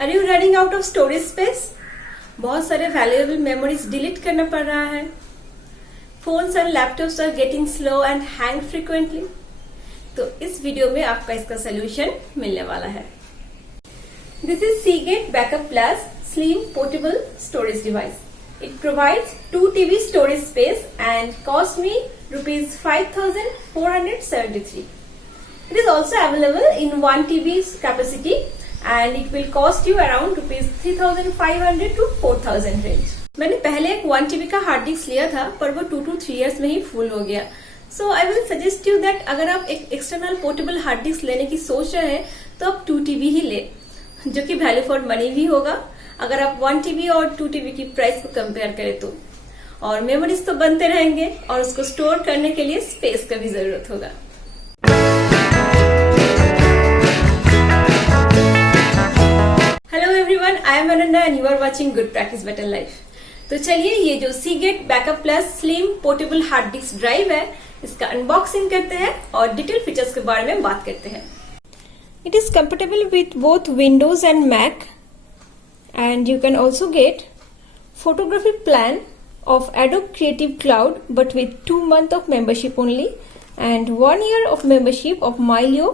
Are you running out of storage space? बहुत सारे valuable memories delete करना पड़ रहा है. Phones and laptops are getting slow and hang frequently. तो इस वीडियो में आपका इसका सोल्यूशन मिलने वाला है. This is Seagate Backup Plus Slim Portable Storage Device. It provides 2 TB storage space and cost me rupees 5,473. It is also available in 1 TB capacity and it will cost you around rupees 3,500 to 4,000 range. मैंने पहले एक 1 TB का hard disk लिया था पर वो 2 to 3 years में ही फुल हो गया. So I will suggest you that अगर आप एक एक्सटर्नल पोर्टेबल हार्ड डिस्क लेने की सोच रहे हैं तो आप 2 TB ही ले, जो कि वैल्यू फॉर मनी भी होगा अगर आप 1 TB और 2 TB की प्राइस को कंपेयर करें तो. और मेमोरीज तो बनते रहेंगे और उसको स्टोर करने के लिए स्पेस का भी जरूरत होगा. Hello everyone, I am Ananya and you are watching good practice better life. तो चलिए ये जो Seagate backup plus slim portable hard disk drive है इसका अनबॉक्सिंग करते हैं और डिटेल फीचर्स के बारे में बात करते हैं. It is compatible with both Windows and Mac and you can also get photography plan of Adobe Creative Cloud but with 2 months of membership only and 1 year of membership of Mylio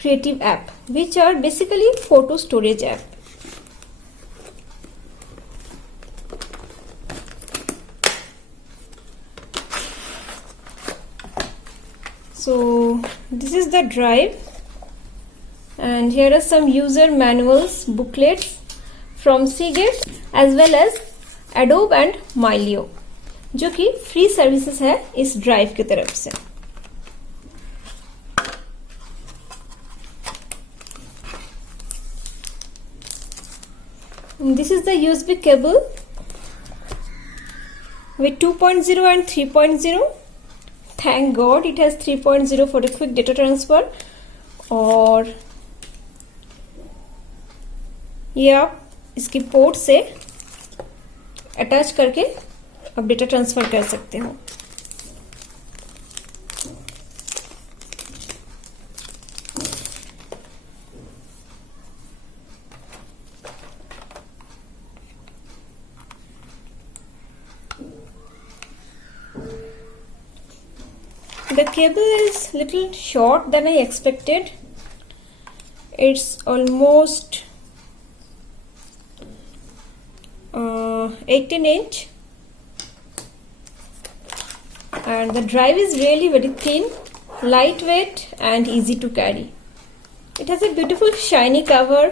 Creative app, which are basically photo storage app. So this is the drive and here are some user manuals, booklets from Seagate as well as Adobe and Mylio, जो कि free services है इस ड्राइव की तरफ से. This is the USB cable with 2.0 and 3.0. Thank God it has 3.0 for the quick data transfer. और ये आप इसकी पोर्ट से अटैच करके आप डेटा ट्रांसफर कर सकते हो. The cable is little short than I expected. It's almost 18 inch and the drive is really very thin, lightweight and easy to carry. It has a beautiful shiny cover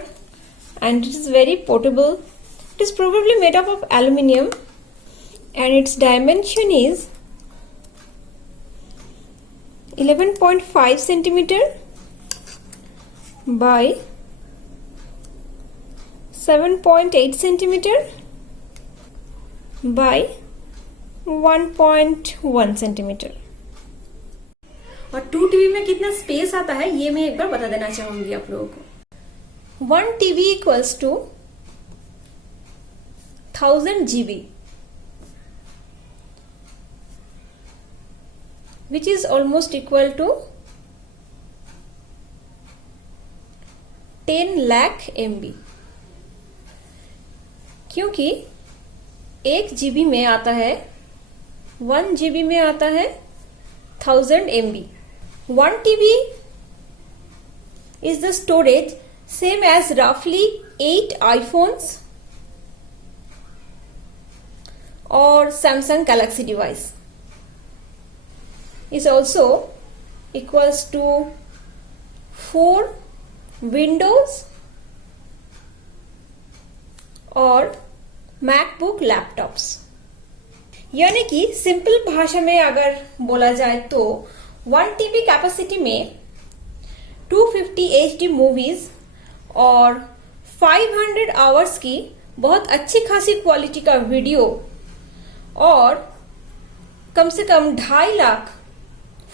and it is very portable. It is probably made up of aluminium and its dimension is 11.5 centimeter by 7.8 centimeter by 1.1 centimeter. और 2 TB में कितना स्पेस आता है ये मैं एक बार बता देना चाहूंगी आप लोगों को. 1 TB equals to 1000 GB, which is almost equal to 10 lakh MB. क्योंकि 1 GB में आता है 1 GB में आता है 1000 MB. 1 TB is the storage same as roughly 8 iPhones or Samsung Galaxy device. Is also equals to 4 Windows और मैकबुक लैपटॉप्स. यानी कि सिंपल भाषा में अगर बोला जाए तो 1 TB कैपेसिटी में 250 HD मूवीज और 500 आवर्स की बहुत अच्छी खासी क्वालिटी का वीडियो और कम से कम 2.5 लाख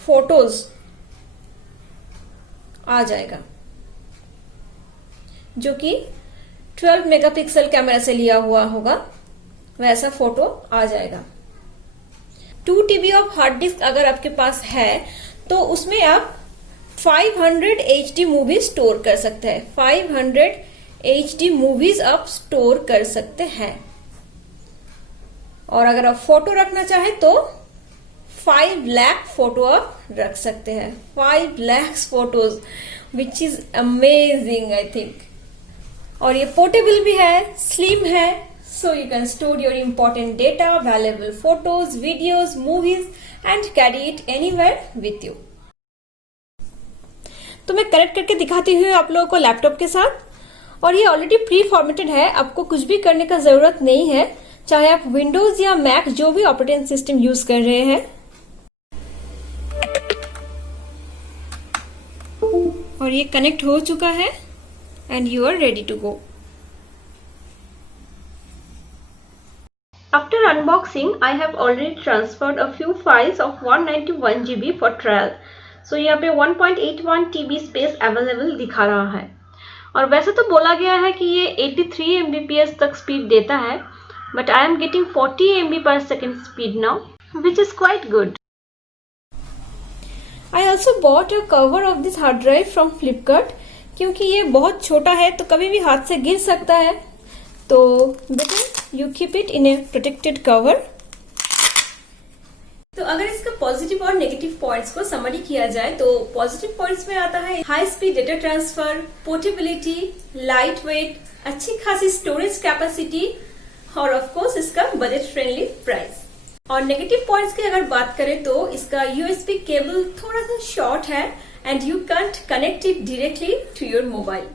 फोटोज आ जाएगा, जो कि 12 मेगापिक्सल कैमरा से लिया हुआ होगा वैसा फोटो आ जाएगा. 2 TB ऑफ हार्ड डिस्क अगर आपके पास है तो उसमें आप 500 HD मूवी स्टोर कर सकते हैं. 500 HD मूवीज आप स्टोर कर सकते हैं। और अगर आप फोटो रखना चाहें तो 5 लाख फोटो आप रख सकते हैं। 5 lakh photos, which is amazing I think. और ये पोर्टेबल भी है, स्लिम है, so you can store your important data, valuable photos, videos, movies and carry it anywhere with you. तो मैं कनेक्ट करके दिखाती हूँ आप लोगों को लैपटॉप के साथ। और ये ऑलरेडी प्री फॉर्मेटेड है, आपको कुछ भी करने का जरूरत नहीं है, चाहे आप विंडोज या मैक जो भी ऑपरेटिंग सिस्टम यूज कर रहे हैं। और ये कनेक्ट हो चुका है and you are ready to go. After unboxing, I have already transferred a few files of 191 GB for trial. So यहाँ पे 1.81 TB स्पेस अवेलेबल दिखा रहा है। और वैसे तो बोला गया है कि ये 83 Mbps तक स्पीड देता है, but I am getting 40 MB per second speed now, which is quite good. I also bought a cover of this hard drive from Flipkart, क्योंकि ये बहुत छोटा है तो कभी भी हाथ से गिर सकता है, तो better you keep it in A protected cover. तो अगर इसका पॉजिटिव और नेगेटिव पॉइंट्स को समरी किया जाए तो पॉजिटिव पॉइंट्स में आता है high speed data transfer, portability, light weight, अच्छी खासी स्टोरेज कैपेसिटी और ऑफ कोर्स इसका बजट फ्रेंडली प्राइस। और नेगेटिव पॉइंट्स की अगर बात करें तो इसका USB केबल थोड़ा सा शॉर्ट है and you can't connect it directly to your mobile.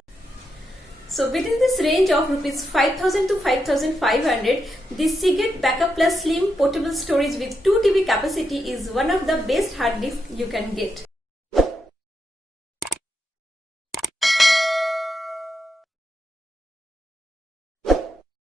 So within this range of rupees 5,000 to 5,500, this Seagate Backup Plus Slim portable storage with 2 TB capacity is one of the best hard disks you can get.